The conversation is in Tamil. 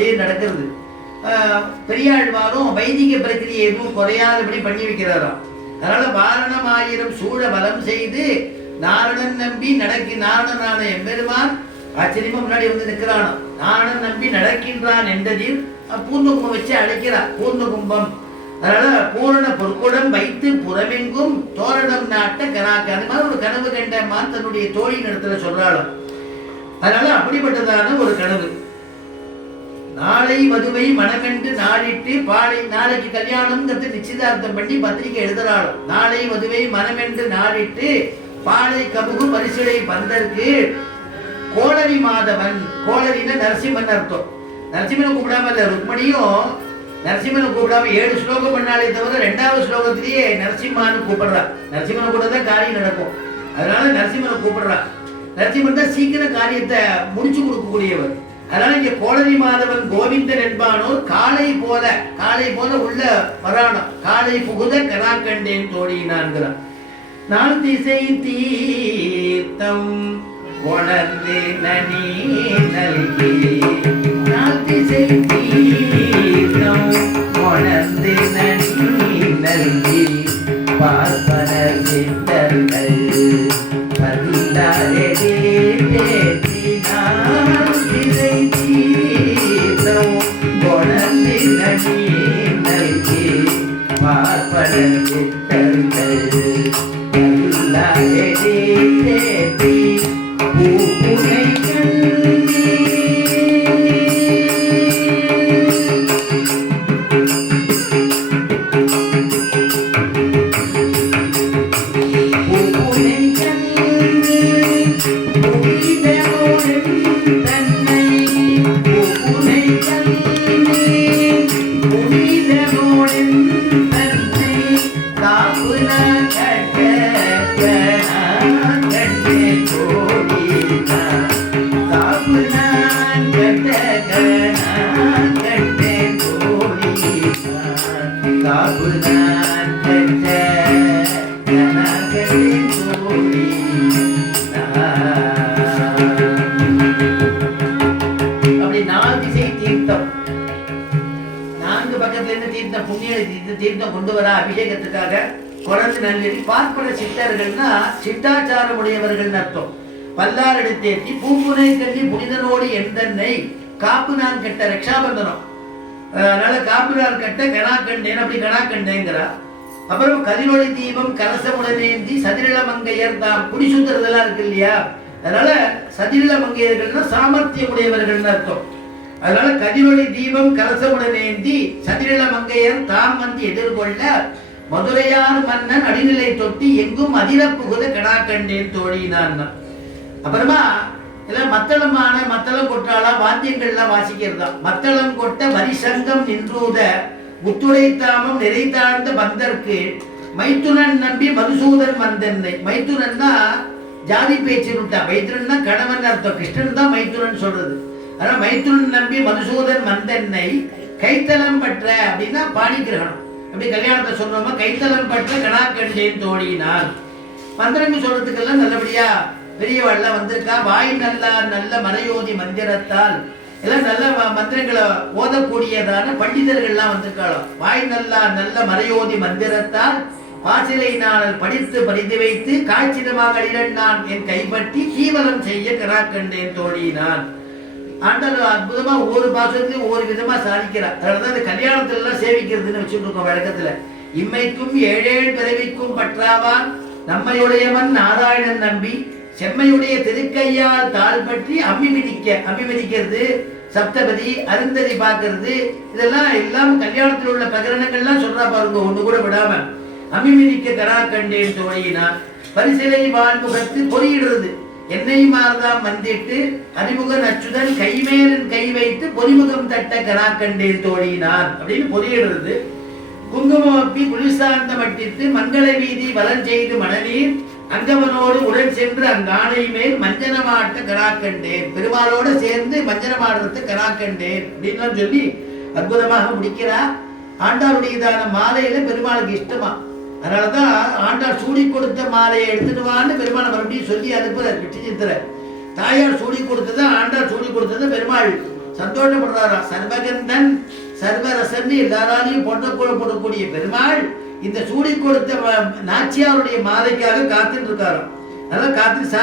அப்படியே நடக்கிறது. பெரியாழ்வாரும் வைதிக பிரக்கிரியை எதுவும் குறையாதபடி பண்ணி வைக்கிறாராம். அதனால வாரணம் 1000 சூழ வலம் செய்து நாரணன் நம்பி நாரணனான எம்பெருமான் ஆச்சரியமா முன்னாடி வந்து நிற்கிறான். நாரணன் நம்பி நடக்கின்றான் என்றதில் பூர்ண கும்பம் வச்சு அழைக்கிறார். பூர்ண கும்பம். அதனால பூரண பொற்குடம் வைத்து புறமெங்கும் தோரணம் நாட்ட கனாக்க அது மாதிரி ஒரு கனவு கண்டமான் தன்னுடைய தோழியின் இடத்துல சொல்றாலும். அதனால அப்படிப்பட்டதான ஒரு கனவு. நாளை வதுவை மனமென்று நாடிட்டு நாளைக்கு கல்யாணம்ங்கிறது நிச்சயதார்த்தம் பண்ணி பத்திரிகை எழுதுறாலும். நாளை வதுவை மனமென்று நாடிட்டு பாலை கமுகு பரிசுடை பந்தற்கு கோளரி மாதவன். கோளரின்னா நரசிம்மன் அர்த்தம். நரசிம்மனை கூப்பிடாம இல்ல, ருக்மணியும் நரசிம்மனை கூப்பிடாம 7 ஸ்லோகம் பண்ணாலே தவிர 2வது ஸ்லோகத்திலேயே நரசிம்மான்னு கூப்பிடுறா. நரசிம்மனை கூட தான் காரியம் நடக்கும். அதனால நரசிம்மனை கூப்பிடுறா. நரசிம்மன் தான் சீக்கிரம் காரியத்தை முடிச்சு கொடுக்கக்கூடியவர். அதனால இங்க கோளரி மாதவன் கோவிந்தன் என்பானோர் காளை போல உள்ள வரானம். காளை புகுத கனா கண்டேன் தோழினான்கிறான். நாள் திசை தீர்த்தம் உணர்ந்து நனி நல்கி. நாள் திசை தீர்த்தம் உணர்ந்து நனி நல்கி பார்ப்பன சித்தர்கள் பதிந்தாரே. நாள் திசை தீர்த்தம் உணர்ந்து நனி நல்கி பார்ப்பன சித்தர்கள் தீர்த்தம் கொண்டு வர அபிஷேகத்துக்காக குழந்தை நல்லி பார்ப்பன சித்தர்கள்னா சிட்டாச்சாரம் உடையவர்கள் அர்த்தம். பல்லார் எடுத்தேற்றி பூப்புனை கல்வி புனிதனோடு எந்தன்னை காப்பு நான் கெட்ட ரக்ஷாபந்தனம். அதனால காப்பு நான் கட்ட கனா கண்டேன் அப்படி கனா கண்டேங்கிறா. அப்புறம் கதிரொளி தீபம் கலசமுடனேந்தி சதிரிள மங்கையர் தாம் குடிசுத்துறதெல்லாம் இருக்கு இல்லையா. அதனால சதிரிள மங்கையர்கள்னா சாமர்த்தியம் உடையவர்கள் அர்த்தம். அதனால கதிரொளி தீபம் கலசமுடனேந்தி சதிரிள மங்கையர் தாம் வந்து எதிர்கொள்ள மதுரையார் மன்னன் அடிநிலை தொட்டி எங்கும் அதிர புகுத கனா கண்டேன் தோழினான். அப்புறமா எல்லாம் மத்தளம் கொட்டாளா வாத்தியங்கள்லாம் வாசிக்கிறதா. மத்தளம் கொட்ட வரிசங்கம் நின்றூத முத்துடைத்தாமம் நிறைத்தாழ்ந்த பந்தற்கு மைத்துனன் நம்பி மதுசூதன் வந்தன்னை. மைத்துனன்னா ஜாதி பேச்சு விட்டா. மைத்துனன்னா கணவன் அர்த்தம். கிருஷ்ணன் தான் மைத்துனன் சொல்றது. அதனால மைத்துனன் நம்பி மதுசூதன் வந்தன்னை கைத்தலம் பற்ற அப்படின்னா பாணி கிரகணம். அப்படி கல்யாணத்தை சொல்றோமா கைத்தலம் பற்ற கனா கண்டேன் தோழினான். மந்திரங்கள் சொல்றதுக்கெல்லாம் நல்லபடியா பெரியவாள்லாம் வந்திருக்கா. வாய் நல்ல மறையோதி மந்திரத்தால் எல்லாம் நல்ல மந்திரங்களை ஓதக்கூடியதான பண்டிதர்கள்லாம் வந்திருக்காளோ. வாய் நல்ல மறையோதி மந்திரத்தால் பாசிலை நாளல் படித்து படித்து வைத்து காய்ச்சிடமாக நான் என் கைப்பற்றி தீவரம் செய்ய கனா கண்டேன் தோழினான். ஆண்டாள் அற்புதமா ஒவ்வொரு பாசத்தையும் ஒவ்வொரு விதமா சாதிக்கிறார். அதனாலதான் இந்த கல்யாணத்துல எல்லாம் சேவிக்கிறதுன்னு வச்சுட்டு இருக்கோம் வழக்கத்துல. இம்மைக்கும் 7 பிறவிக்கும் பற்றாவான் நம்மையுடையவன் நாராயணன் நம்பி செம்மையுடைய திருக்கையால் தாழ் பற்றி அம்மி மிதிக்கிறது, சப்தபதி அருந்ததி பார்க்கறது, இதெல்லாம் கல்யாணத்தில் உள்ள பிரகரணங்கள்லாம் சொல்றா பாருங்க. ஒண்ணு கூட விடாம அம்மி மிதிக்க கனா கண்டேன் தோழினான். பரிசிலை வான்முகத்து பொறியிடுறது. என்னை மார்தான் வந்திட்டு அறிமுகன் அச்சுதன் கைமேலன் கை வைத்து பொறிமுகம் தட்ட கனா கண்டேன் தோழினான் அப்படின்னு பொறியிடுறது. குங்குமம் அப்பி குளிர்சார்ந்த மட்டித்து மங்கள வீதி வலன் செய்து மணநீர் அங்கவனோடு உடன் சென்று அங்கானை மேல் மஞ்சனமாட்ட கனா கண்டேன். பெருமாளோட சேர்ந்து மஞ்சனமாடுறது கனா கண்டேன் அப்படின்னு சொல்லி அற்புதமாக முடிக்கிறா. ஆண்டாளுடையதான மாலையில பெருமாளுக்கு இஷ்டமா. அதனாலதான் ஆண்டாள் சூடி கொடுத்த மாலையை எடுத்துட்டுவான்னு பெருமாளை மறுபடியும் சொல்லி அனுப்புற விட்டு சித்திர. தாயார் சூடி கொடுத்தது ஆண்டாள் சூடி கொடுத்தது பெருமாள் சந்தோஷப்படுறாராம். சர்வகந்தன் சர்வரசன் எல்லாராலையும் கொள்ளப்படக்கூடிய பெருமாள் இந்த சூடி கொடுத்த நாச்சியாருடைய மாலைக்காக காத்துட்டு இருக்காராம். அதெல்லாம் காத்து